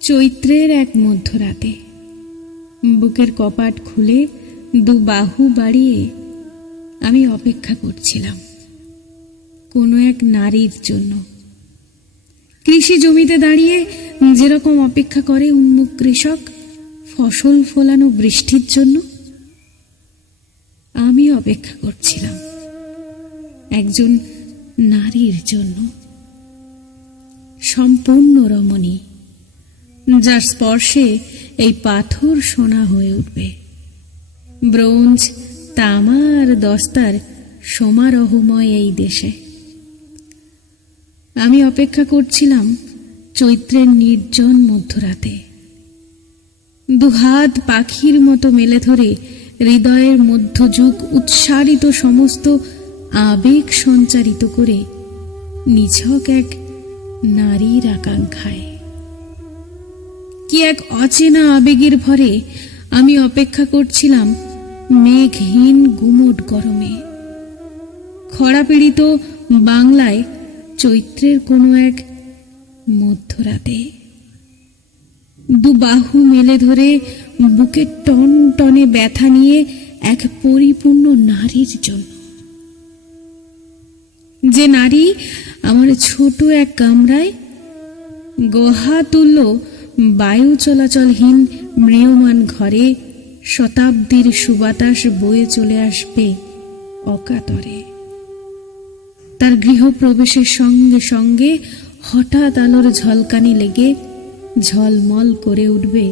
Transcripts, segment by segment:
চৈত্রের এক মধ্যরাতে বুকের কপাট খুলে দু বাহু বাড়িয়ে আমি অপেক্ষা করছিলাম কোনো এক নারীর জন্য। কৃষি জমিতে দাঁড়িয়ে যেরকম অপেক্ষা করে উন্মুখ কৃষক ফসল ফলানো বৃষ্টির জন্য, আমি অপেক্ষা করছিলাম একজন নারীর জন্য, সম্পূর্ণ রমণী, যার স্পর্শে এই পাথর সোনা হয়ে উঠবে। ব্রোঞ্জ, তামা আর দস্তার সমারোহময় এই দেশে। আমি অপেক্ষা করছিলাম চৈত্রের নির্জন মধ্যরাতে, দুহাত পাখির মতো মেলে ধরে হৃদয়ের মধ্যযুগ উৎসারিত সমস্ত আবেগ সঞ্চারিত করে নিছক এক নারীর আকাঙ্ক্ষায়। কি এক অচেনা আবেগের ভরে আমি অপেক্ষা করছিলাম মেঘহীন গুমোট গরমে, খরাপীড়িত বাংলায় চৈত্রের কোনো এক মধ্যরাতে। দু বাহু মেলে ধরে বুকে টন টনে ব্যথা নিয়ে এক পরিপূর্ণ নারীর জন্য, যে নারী আমার ছোট এক কামরায় গুহা তুল্য বায়ু চলাচলহীন ম্রিয়মান ঘরে শতাব্দীর সুবাতাস বয়ে চলে আসবে অকাতরে। তার গৃহপ্রবেশের সঙ্গে সঙ্গে হঠাৎ আলোর ঝলকানি লেগে ঝলমল করে উঠবে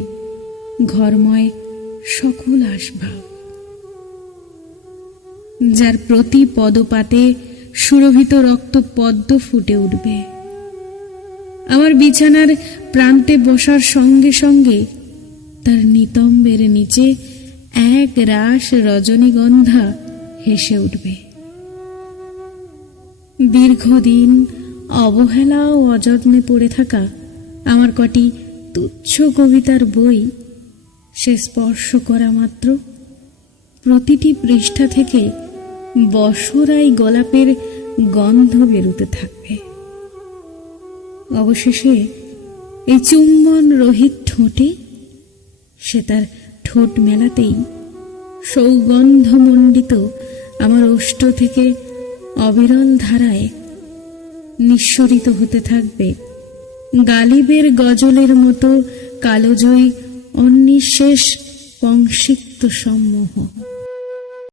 ঘরময় সকল আসবাব, যার প্রতি পদপাতে সুরভিত রক্ত পদ্ম ফুটে উঠবে। আমার বিছানার প্রান্তে বসার সঙ্গে সঙ্গে তার নিতম্বের নিচে এক রাশ রজনীগন্ধা হেসে উঠবে। দীর্ঘদিন অবহেলা ও অযত্নে পড়ে থাকা আমার কটি তুচ্ছ কবিতার বই সে স্পর্শ করা মাত্র প্রতিটি পৃষ্ঠা থেকে বসরাই গোলাপের গন্ধ বেরোতে থাকবে। অবশেষে এই চুম্বন রহিত ঠোঁটে সে তার ঠোঁট মেলাতেই সৌগন্ধমণ্ডিত আমার ওষ্ঠ থেকে অবিরল ধারায় নিঃসরিত হতে থাকবে গালিবের গজলের মতো কালোজয়ী অনিঃশেষ পংসিক্ত সম্মোহ।